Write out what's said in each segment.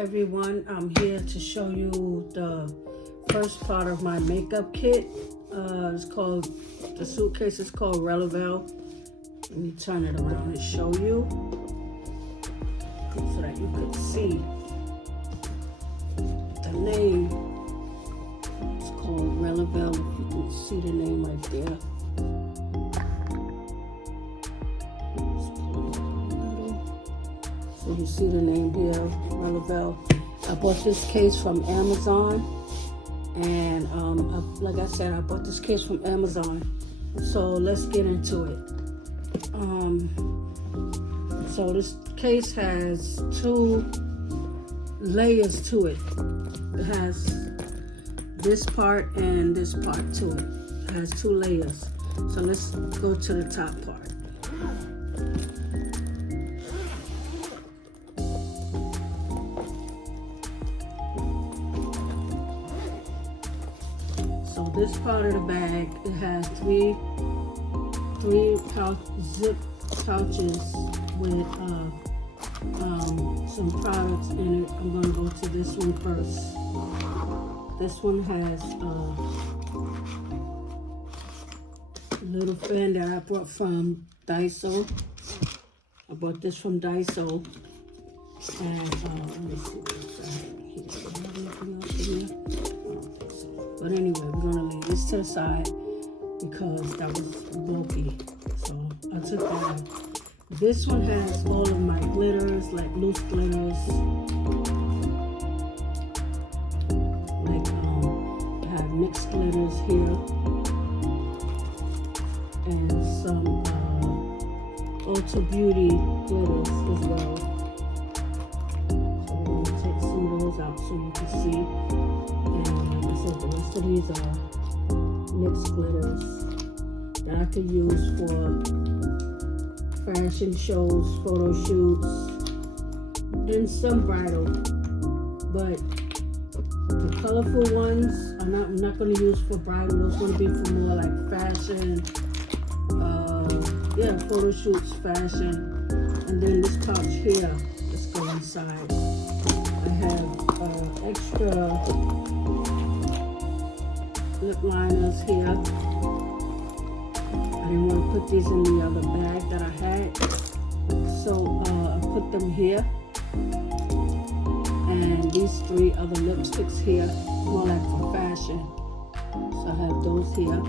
everyone, I'm here to show you the first part of my makeup kit. The suitcase is called Relevel. Let me turn it around and show you so that you can see the name. It's called Relevel. If you can see the name right there. So you see the name here, Relevel. I bought this case from Amazon, and like I said, I bought this case from Amazon. So let's get into it. So this case has 2 layers to it. It has this part and this part to it. It has 2 layers. So let's go to the top part. So this part of the bag, it has three zip pouches with some products in it. I'm gonna go to this one first. This one has a little fan that I bought from Daiso. I bought this from Daiso. And let me see what's here. But anyway, we're gonna lay this to the side because that was bulky. So I took that out. This one has all of my glitters, like loose glitters. Like I have mixed glitters here. And some Ulta Beauty glitters as well. So we're gonna take some of those out so you can see. So the rest of these are mixed glitters that I could use for fashion shows, photo shoots, and some bridal. But the colorful ones I'm not going to use for bridal. Those going to be for more like fashion, photo shoots, fashion. And then this pouch here, let's go inside. I have extra lip liners here. I didn't want to put these in the other bag that I had, so I put them here. And these 3 other lipsticks here, more like for fashion. So I have those here.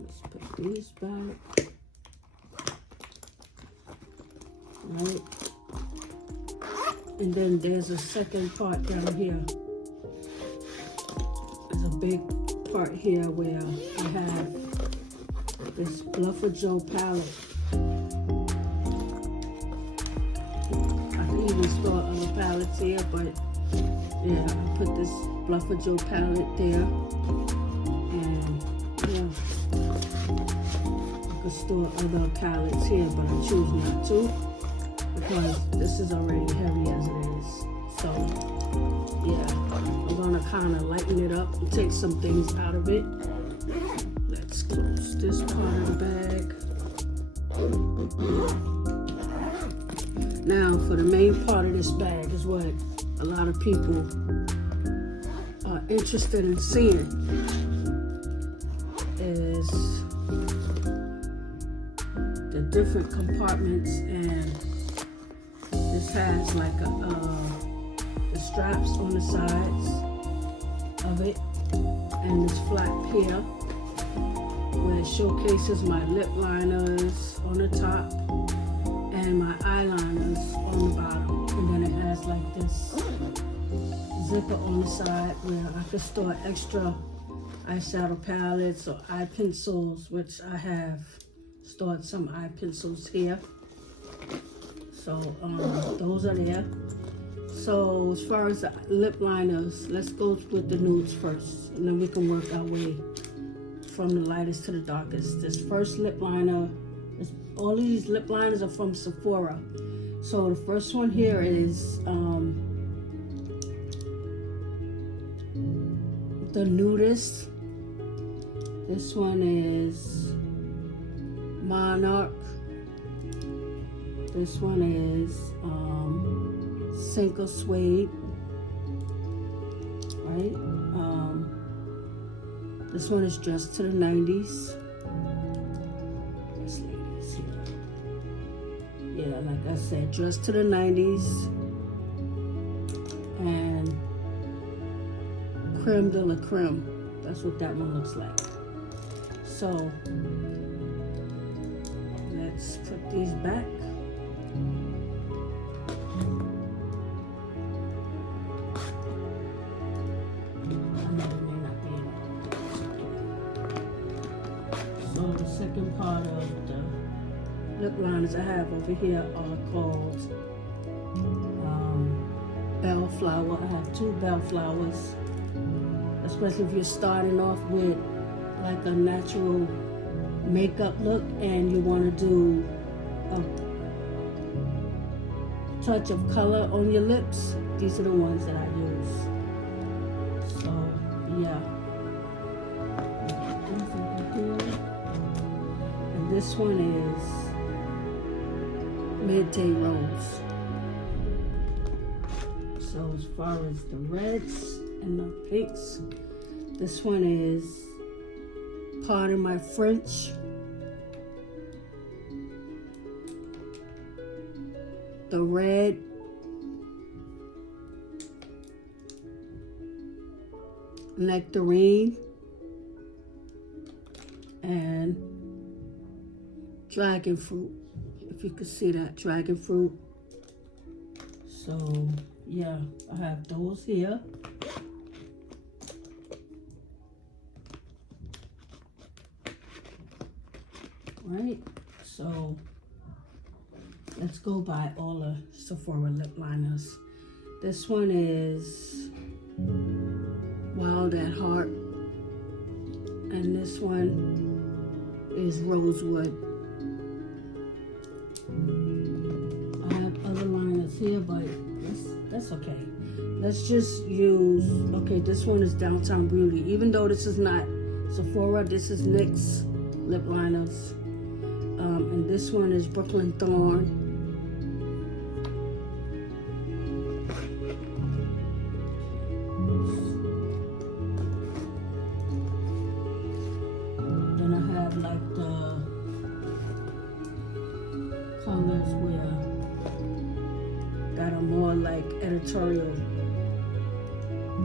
Let's put these back. Right. And then there's a second part down here. There's a big part here where I have this Bluffer Joe palette. I could even store other palettes here, but yeah, I put this Bluffer Joe palette there. And yeah, I could store other palettes here, but I choose not to because this is already heavy as it is. So yeah, I'm gonna kind of lighten it up and take some things out of it. Let's close this part of the bag. Now for the main part of this bag is what a lot of people are interested in seeing, is the different compartments. And this has like the straps on the sides of it, and this flap here where it showcases my lip liners on the top and my eyeliners on the bottom. And then it has like this zipper on the side where I can store extra eyeshadow palettes or eye pencils, which I have stored some eye pencils here. So those are there. So as far as the lip liners, let's go with the nudes first, and then we can work our way from the lightest to the darkest. This first lip liner, all these lip liners are from Sephora. So the first one here is the nudist. This one is Monarch. This one is Cinco suede, right? This one is dressed to the 90s. This lady's here. Yeah, like I said, dressed to the 90s. And creme de la creme. That's what that one looks like. So, let's put these back. So the second part of the lip liners I have over here are called Bellflower. I have 2 Bellflowers, especially if you're starting off with like a natural makeup look and you want to do a touch of color on your lips. These are the ones that I use. So yeah. And this one is Midday Rose. So as far as the reds and the pinks, this one is, pardon my French, the red nectarine and dragon fruit. If you could see that, dragon fruit. So yeah, I have those here. Right, so let's go by all the Sephora lip liners. This one is Wild at Heart, and this one is Rosewood. I have other liners here, but that's okay. Let's just use, okay, this one is Downtown Beauty. Even though this is not Sephora, this is NYX lip liners. And this one is Brooklyn Thorn. Then I have like the colors that are more like editorial.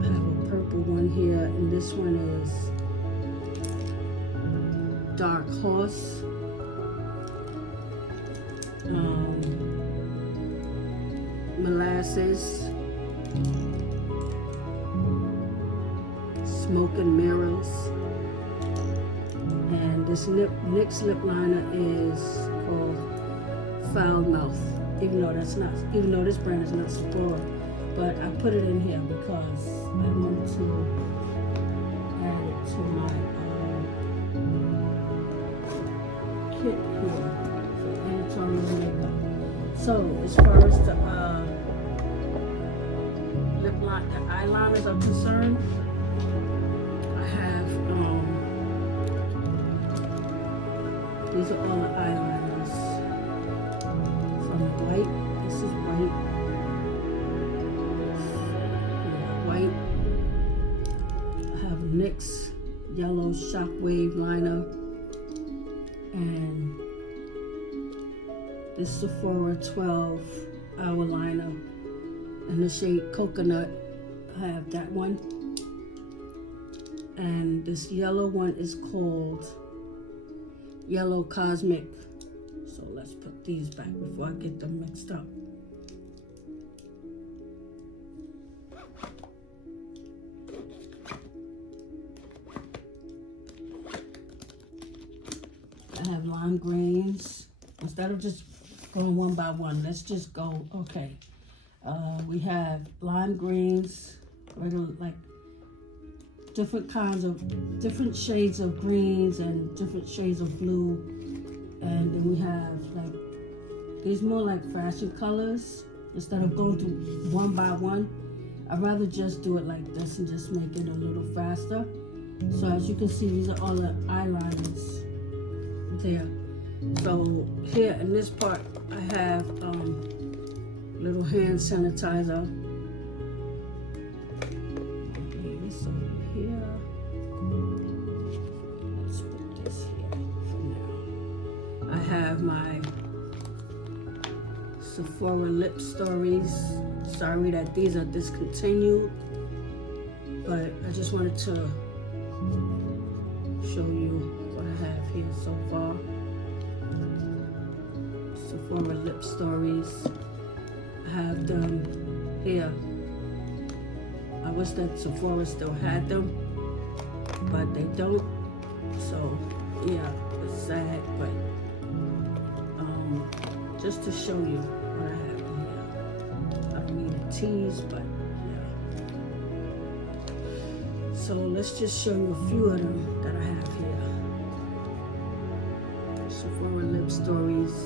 I have a purple one here, and this one is Dark Horse. Molasses, Smoke and Mirrors, and this NYX lip liner is called Foul Mouth. Even though this brand is not Sephora, but I put it in here because I wanted to add it to my kit here for editorial makeup. So as far as the eyeliners are concerned, I have these are all the eyeliners. From white, this is white. White. I have NYX yellow Shockwave liner, and this Sephora 12-hour liner in the shade Coconut. I have that one. And this yellow one is called Yellow Cosmic. So let's put these back before I get them mixed up. I have lime greens. Instead of just going one by one, let's just go, okay. We have lime greens, regular, like different shades of greens and different shades of blue. And then we have like, these more like fashion colors. Instead of going through one by one, I'd rather just do it like this and just make it a little faster. So as you can see, these are all the eyeliners there. So here in this part, I have little hand sanitizer. Okay, this over here. Let's put this here for now. I have my Sephora lip stories. Sorry that these are discontinued, but I just wanted to show you what I have here so far. Sephora lip stories. I have them here. I wish that Sephora still had them, but they don't. So yeah, it's sad, but just to show you what I have here. I don't need a tease, but yeah. So let's just show you a few of them that I have here. Sephora lip stories.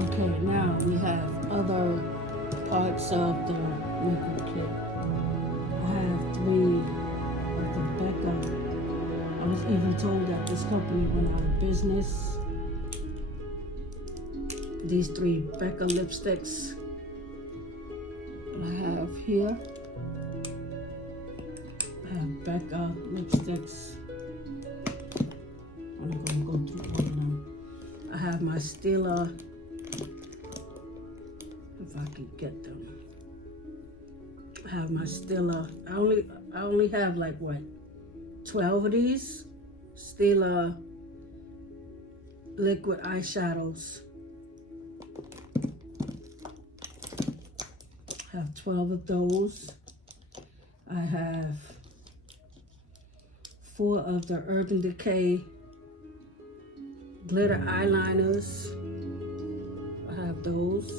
Okay, now we have other parts of the makeup kit. I have 3 of the Becca. I was even told that this company went out of business. These 3 Becca lipsticks I have here. I have Becca lipsticks. I'm gonna go through all of them. I have my Stila. If I can get them. I have my Stila. I only have like what, 12 of these Stila liquid eyeshadows. I have 12 of those. I have 4 of the Urban Decay glitter eyeliners. I have those.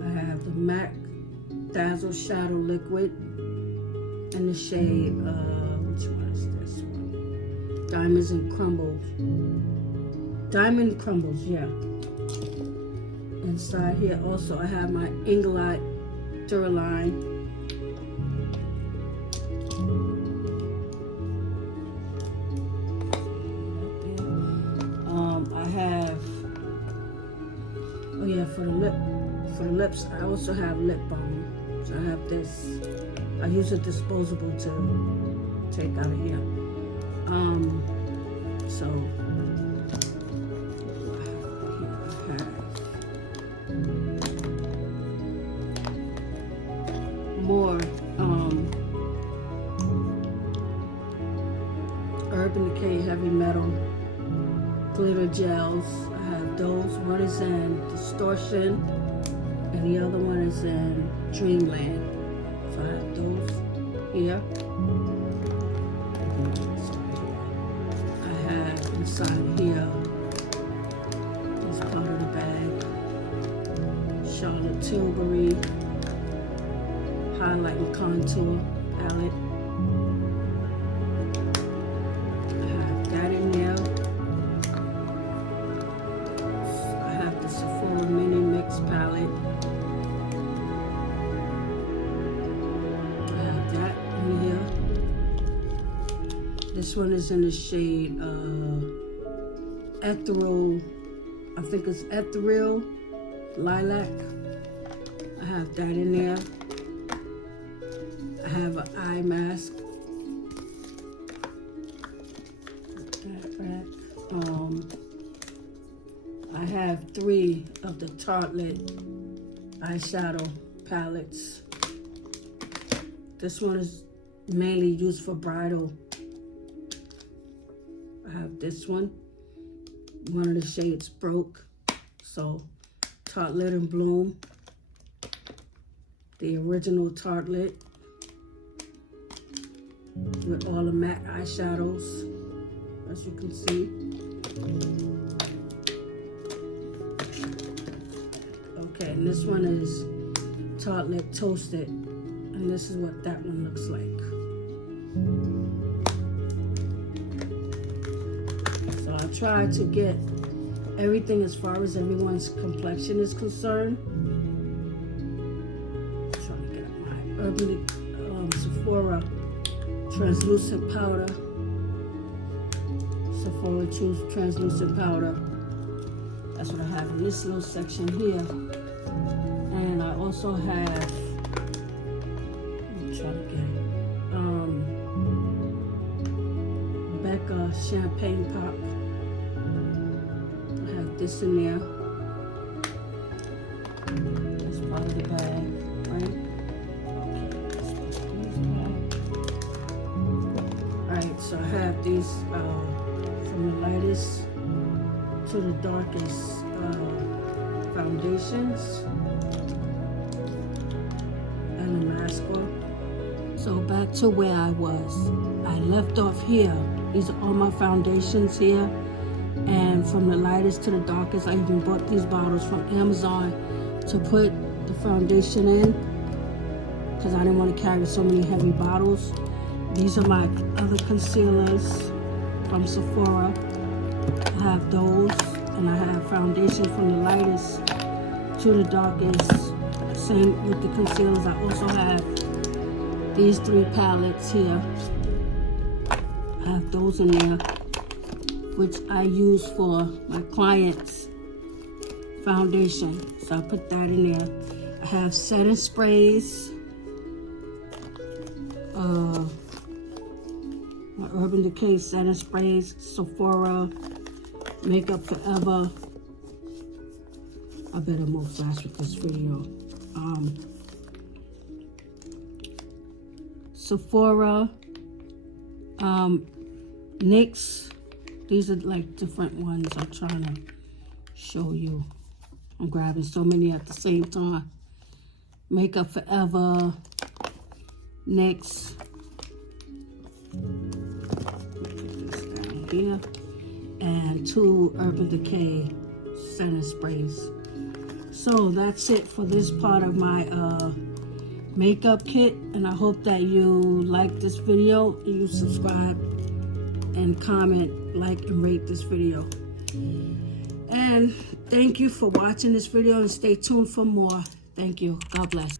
I have the MAC Dazzle Shadow Liquid in the shade, which one is this one? Diamonds and Crumbles. Diamond Crumbles, yeah. Inside here also I have my Inglot Duraline. I have, oh yeah, for the lips, I also have lip balm. So I have this. I use a disposable to take out of here. So I have more Urban Decay Heavy Metal glitter gels. I have those. One is in Distortion and the other one is in Dreamland. So I have those here. I have inside here, this part of the bag, Charlotte Tilbury Highlight and Contour palette. I have that in there. I have the Sephora Mini Mix palette. I have that in here. This one is in the shade Ethereal, I think it's Ethereal Lilac. I have that in there. I have an eye mask. Put that back. I have 3 of the Tartelette eyeshadow palettes. This one is mainly used for bridal. I have this one. One of the shades broke. So Tartelette and Bloom. The original Tartelette with all the matte eyeshadows, as you can see. Okay, and this one is Tartelette Toasted, and this is what that one looks like. So I tried to get everything as far as everyone's complexion is concerned. I'm trying to get up my Urban Sephora translucent powder. Sephora translucent powder. That's what I have in this little section here. And I also have, I'm trying to get Becca champagne pop. I have this in there. That's part of the bag, right? Okay, alright, so I have these from the lightest to the darkest foundations and a mascara. So back to where I was. I left off here. These are all my foundations here. And from the lightest to the darkest, I even bought these bottles from Amazon to put the foundation in because I didn't want to carry so many heavy bottles. These are my other concealers from Sephora. I have those, and I have foundation from the lightest to the darkest. Same with the concealers. I also have these 3 palettes here. I have those in there, which I use for my clients' foundation. So I put that in there. I have setting sprays, my Urban Decay setting sprays, Sephora, Makeup Forever. I better move fast with this video. Sephora, NYX. These are like different ones. I'm trying to show you. I'm grabbing so many at the same time. Makeup Forever, NYX. Put this down here. And 2 Urban Decay setting sprays. So that's it for this part of my makeup kit. And I hope that you like this video and you subscribe and comment, like, and rate this video. And thank you for watching this video, and stay tuned for more. Thank you. God bless.